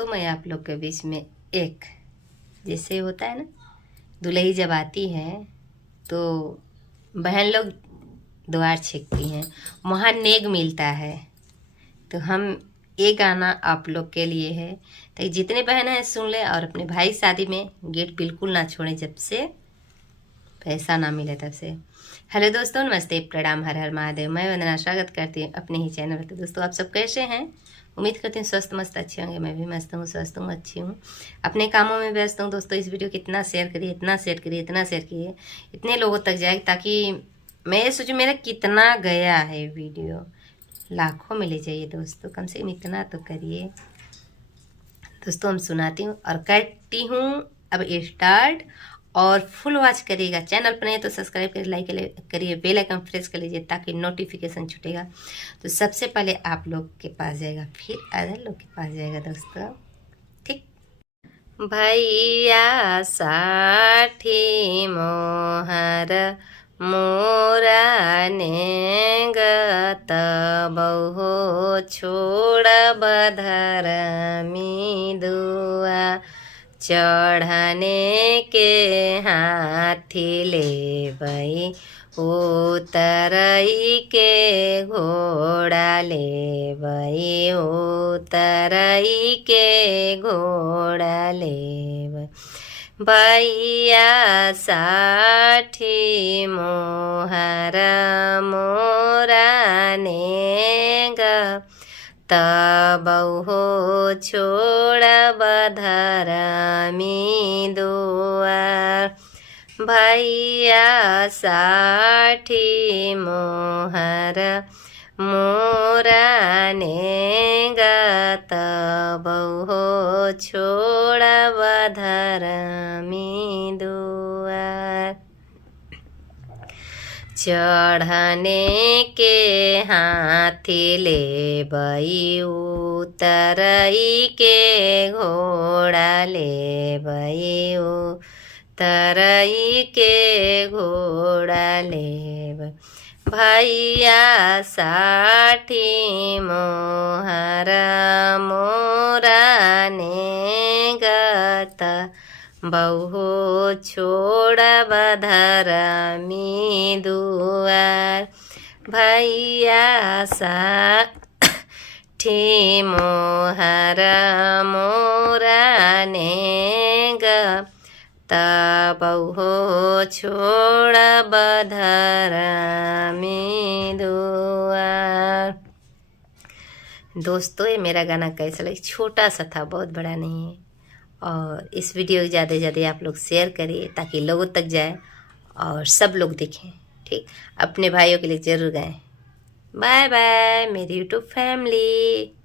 दोस्तों, मैं आप लोग के बीच में एक जैसे होता है ना, दुल्ही जब आती है तो बहन लोग द्वार छेकती हैं, वहाँ नेग मिलता है। तो हम ये गाना आप लोग के लिए है, तो जितने बहन हैं सुन ले और अपने भाई शादी में गेट बिल्कुल ना छोड़ें जब से पैसा ना मिले तब से। हेलो दोस्तों, नमस्ते, प्रणाम, हर हर महादेव। मैं वंदना स्वागत करती हूँ अपने ही चैनल पर। तो दोस्तों, आप सब कैसे हैं? उम्मीद करती हूँ स्वस्थ मस्त अच्छे होंगे। मैं भी मस्त हूँ, स्वस्थ हूँ, अच्छी हूँ, अपने कामों में व्यस्त हूँ। दोस्तों, इस वीडियो को इतना शेयर करिए, इतना शेयर करिए, इतना शेयर करिए, इतने लोगों तक जाए ताकि मैं सोचूँ मेरा कितना गया है वीडियो, लाखों में ले जाइए। दोस्तों, कम से कम इतना तो करिए। दोस्तों, हम सुनाती हूँ और करती हूँ अब स्टार्ट, और फुल वॉच करिएगा। चैनल पर नहीं तो सब्सक्राइब करिए, लाइक करिए, बेल आइकन प्रेस कर लीजिए ताकि नोटिफिकेशन छूटेगा तो सबसे पहले आप लोग के पास जाएगा, फिर अदर लोग के पास जाएगा। दोस्तों, ठीक। भैया साठी मोहर मोरा ने गत बहु छोड़ बधर दुआ चढ़ने के हाथी ले बई उतरई के घोड़ा ले बई उतरई के घोड़ा ले बई। भैया साठी मोहर मोरा ने ग तबहु छोड़ बधर दुआर। भैया साठी मोहर मोरा ने गत बहु छोड़ बधर दुआर। चढ़ने के हाथी ले बई उतरई के घोड़ा ले बई उतरई के घोड़ा ले बई। भैया साठी मोहर मोरा ने गत बहु छोड़ बधर दुआर। भैया साठी मोहर मोरा ने ग तबहु छोड़ बधर दुआर। दोस्तों, ये मेरा गाना कैसा लगे? छोटा सा था, बहुत बड़ा नहीं है। और इस वीडियो को ज़्यादा से ज़्यादा आप लोग शेयर करिए ताकि लोगों तक जाए और सब लोग देखें। ठीक, अपने भाइयों के लिए ज़रूर गाएं। बाय बाय मेरी यूट्यूब फैमिली।